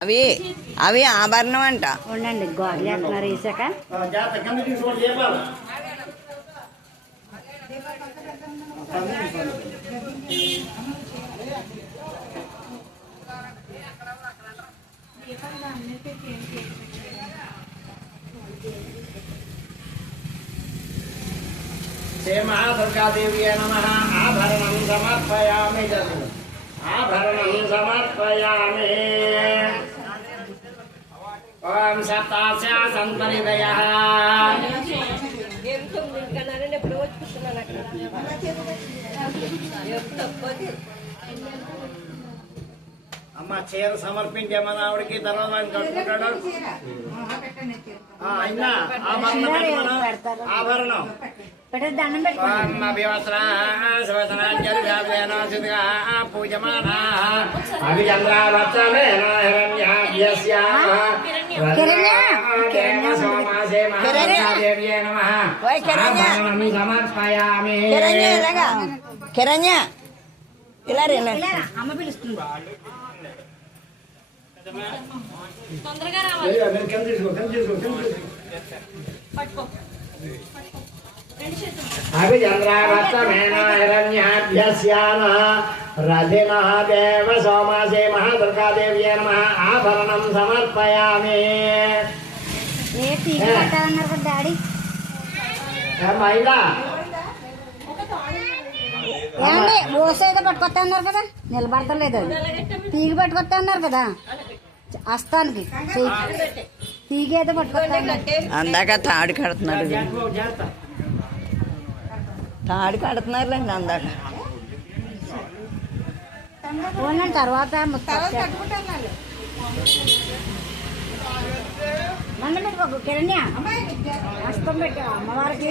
అవి అవి ఆభరణం అంట. ఉండండి గోడలు వేస్తున్నారు వేసాక శ్రీ మహాదుర్గాదేవి నమః. ఆభరణం సమర్పయామి. ఆభరణం సమర్పయామి. ఓం సప్తాస్య సంపరిదయః. అమ్మ చీర సమర్పించే మన ఆవిడకి తర్వాత ఆయన కట్టుకుంటాడు. అయినా ఆభరణం దండం పూజమానా అభిచంద్రావత్సమేన హిరణ్యాభ్యస్య దేవ్యే నమః. ఆభరణం సమర్పయామి. కిరణ్య ఇలా అమ్మ పిలుస్తుంది. అభిచంద్రావత్సమేన హిరణ్యాభ్యస్యాన రథినః దేవ సోమాసే మహాదుర్గాదేవ్యే నమః. ఆభరణం సమర్పయామి. పెట్టాలన్నారు కదా డాడీ. ఏమండి ఓస అయితే పట్టుకొస్తా అన్నారు కదా, నిలబడతలేదు. తీగి పట్టుకొస్తా అన్నారు కదా అస్తానికి. తీగి అయితే పట్టుకొస్తా అందాక తాడు కడుతున్నారు. తాడు కడుతున్నారులేండి అందాక. పోనండి తర్వాత మండం పెట్టుకోకు కిరణ్య. అస్తం పెట్టా అమ్మవారికి.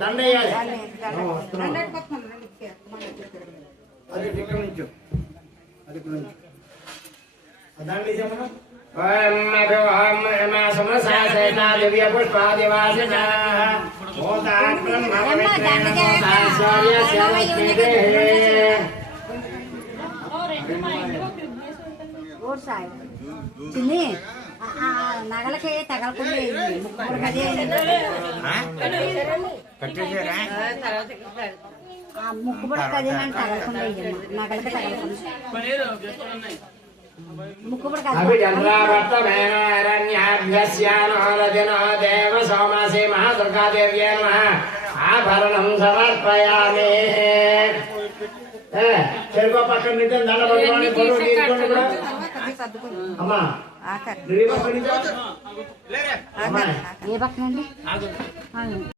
దండయ్యాలి. దివ్య పుష్పాదివాసిన చిన్ని నగలకి తగలకుండా ముక్కుబడి కదేనని తగలకుండా నగలకి తగలకుండా ముక్కుబడి దేవ సోమాసి మహాదుర్గాదేవ్యే నమః. ఆభరణం సమర్పయామి. చెరుకు పక్కన నుంచి దండ పట్టుకోండి. పొరుగు తీసుకోండి కూడా. అమ్మా ఏ పక్కనండి.